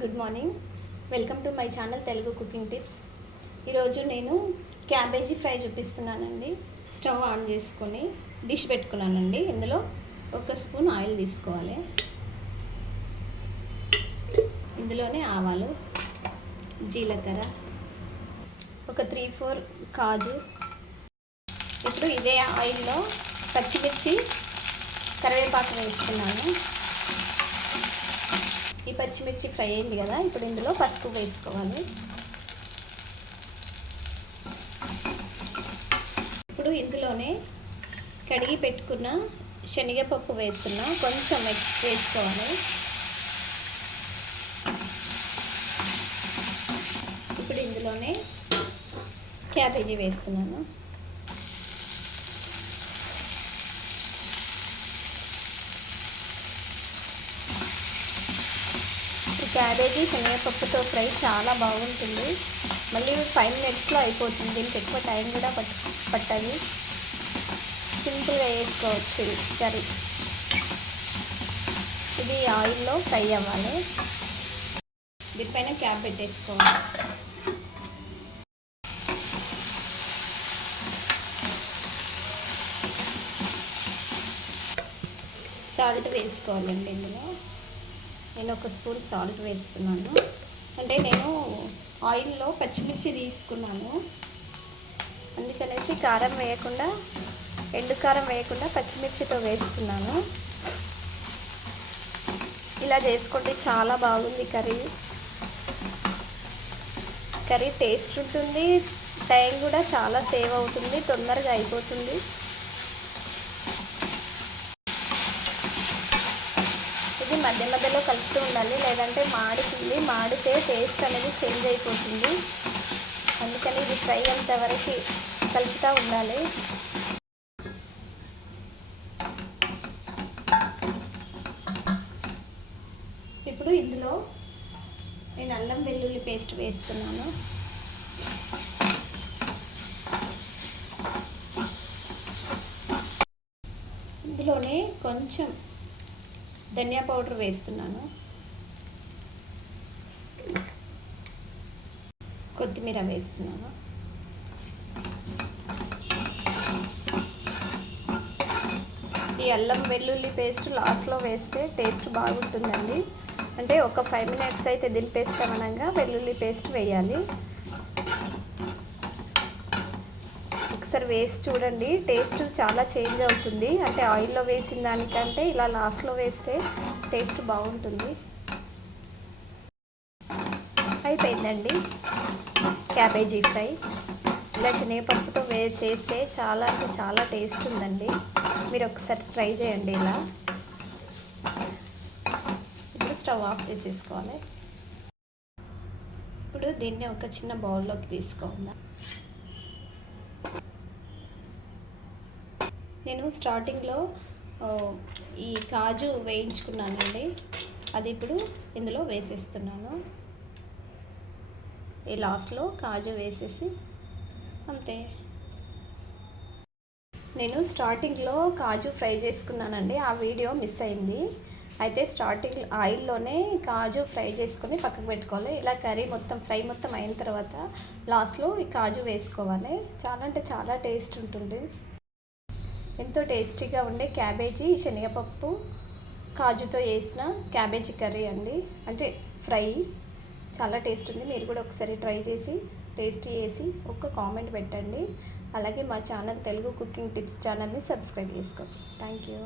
Good morning. Welcome to my channel Telugu cooking tips. ఈరోజు నేను cabbage fry చూపిస్తున్నానండి. Stove on చేసుకొని dish పెట్టుకున్నానండి. ఇందులో ఒక స్పూన్ ఆయిల్ తీసుకోవాలి. ఇందులోనే ఆవాలు జీలకర్ర ఒక త్రీ ఫోర్ కాజు. ఇప్పుడు ఇదే ఆయిల్లో పచ్చిమిర్చి కరివేపాకు వేసుకున్నాను. ఈ పచ్చిమిర్చి ఫ్రై అయింది కదా ఇప్పుడు ఇందులో పసుపు వేసుకోవాలి. ఇప్పుడు ఇందులోనే కడిగి పెట్టుకున్న శనగపప్పు వేస్తున్నా కొంచెం వేసుకోవాలి. ఇప్పుడు ఇందులోనే క్యాబేజీ వేస్తున్నాను. క్యాబేజీ శనగపప్పుతో ఫ్రై చాలా బాగుంటుంది. మళ్ళీ ఫైవ్ మినిట్స్లో అయిపోతుంది. దీనికి ఎక్కువ టైం కూడా పట్ పట్టదు. సింపుల్గా వేసుకోవచ్చు కర్రీ. ఇది ఆయిల్లో ఫ్రై అవ్వాలి. దీనిపైన క్యాబ్ పెట్టేసుకోవాలి. సాల్ట్ వేసుకోవాలండి ఇందులో. నేను ఒక స్పూన్ సాల్ట్ వేస్తున్నాను. అంటే నేను ఆయిల్లో పచ్చిమిర్చి తీసుకున్నాను. అందుకనేసి కారం వేయకుండా ఎండు కారం వేయకుండా పచ్చిమిర్చితో వేస్తున్నాను. ఇలా చేసుకుంటే చాలా బాగుంది కర్రీ. కర్రీ టేస్ట్ ఉంటుంది టైం కూడా చాలా సేవ్ అవుతుంది తొందరగా అయిపోతుంది ఇది మధ్య మధ్యలో కలుపుతూ ఉండాలి. లేదంటే మాడుతుంది మాడితే టేస్ట్ అనేది చేంజ్ అయిపోతుంది. అందుకని ఇది ఫ్రై అంతవరకు కలుపుతూ ఉండాలి. ఇప్పుడు ఇందులో నేను అల్లం వెల్లుల్లి పేస్ట్ వేస్తున్నాను. ఇందులోనే కొంచెం ధనియా పౌడర్ వేస్తున్నాను. కొత్తిమీర వేస్తున్నాను. ఈ అల్లం వెల్లుల్లి పేస్ట్ లాస్ట్లో వేస్తే టేస్ట్ బాగుంటుందండి. అంటే ఒక ఫైవ్ మినిట్స్ అయితే దింపేస్తామనగా వెల్లుల్లి పేస్ట్ వేయాలి. ఒకసారి వేసి చూడండి. టేస్ట్ చాలా చేంజ్ అవుతుంది. అంటే ఆయిల్లో వేసిన దానికంటే ఇలా లాస్ట్లో వేస్తే టేస్ట్ బాగుంటుంది. అయిపోయిందండి. Cabbage fry. ఇలా శనగపప్పుతో వే చేస్తే చాలా అంటే చాలా టేస్ట్ ఉందండి. మీరు ఒకసారి ట్రై చేయండి ఇలా. ఇప్పుడు స్టవ్ ఆఫ్ చేసేసుకోవాలి. ఇప్పుడు దీన్ని ఒక చిన్న బౌల్లోకి తీసుకోండి. నేను స్టార్టింగ్లో ఈ కాజు వేయించుకున్నానండి. అది ఇప్పుడు ఇందులో వేసేస్తున్నాను. ఈ లాస్ట్లో కాజు వేసేసి అంతే. నేను స్టార్టింగ్లో కాజు ఫ్రై చేసుకున్నానండి. ఆ వీడియో మిస్ అయింది. అయితే స్టార్టింగ్ ఆయిల్లోనే కాజు ఫ్రై చేసుకొని పక్కకు పెట్టుకోవాలి. ఇలా కర్రీ మొత్తం ఫ్రై మొత్తం అయిన తర్వాత లాస్ట్లో ఈ కాజు వేసుకోవాలి. చాలా అంటే చాలా టేస్ట్ ఉంటుంది. ఎంతో టేస్టీగా ఉండే క్యాబేజీ శనగపప్పు కాజుతో వేసిన క్యాబేజీ కర్రీ అండి. అంటే ఫ్రై. చాలా టేస్ట్ ఉంది. మీరు కూడా ఒకసారి ట్రై చేసి టేస్టీ వేసి ఒక్క కామెంట్ పెట్టండి. అలాగే మా ఛానల్ తెలుగు కుకింగ్ టిప్స్ ఛానల్ని సబ్స్క్రైబ్ చేసుకోండి. Thank you.